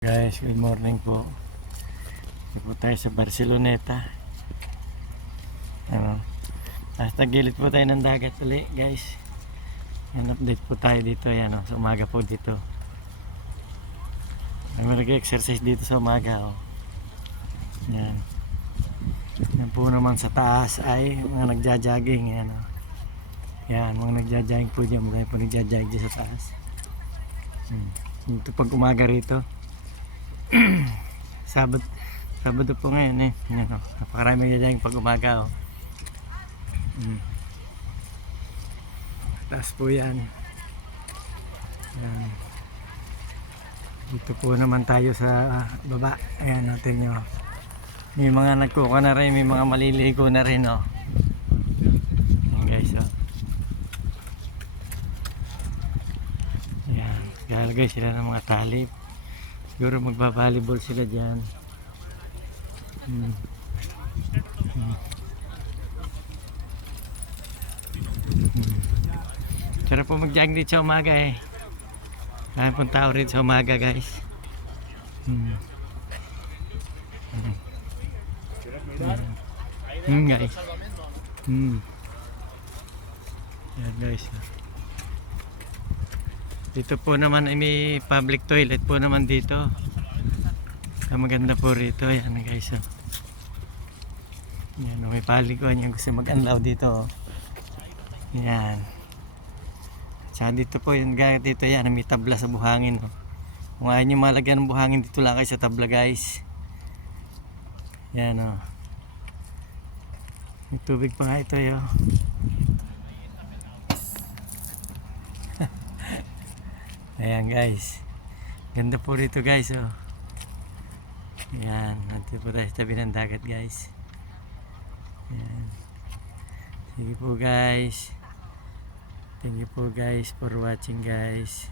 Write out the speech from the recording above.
Guys, good morning po. Dito po tayo sa Barceloneta. Nasa gilid po tayo ng dagat ulit, guys. Yan, update po tayo dito. Yan, sa umaga po dito. May nag-exercise dito sa umaga. Yan. Yan po naman sa taas ay mga nagja-jogging. Yan, yan, mga nagja-jogging po dyan. Mga po nagja-jogging dyan sa taas. Ito pag umaga rito. Sabado po ngayon Yan, napakarami nagja-jogging pag umaga. Taas po yan. Yan. Dito po naman tayo sa baba. Ayan natin nyo. May mga nagkuka na rin, may mga maliligo na rin. Ayan guys. Ayan. Galagay sila ng mga tali. Siguro magbabalibol sila dyan. Sarap po mag-jogging dito sa umaga Kaya pong tao rin sa umaga, guys. Guys. Yan guys. Dito po naman ay may public toilet po naman dito. Maganda po rito. Yan guys. Yan, may paliguan yung gusto mag-anlaw dito. Yan. Tsaka dito po yung gaya dito yan. May tabla sa buhangin. Kung ayaw nyo malagyan ng buhangin dito lang kayo sa tabla, guys. Yan may tubig pa nga ito Ayan guys, ganda po rito guys. Ayan, nandito po tayo sa tabi ng dagat guys. Ayan. Sige po guys, thank you po guys for watching guys.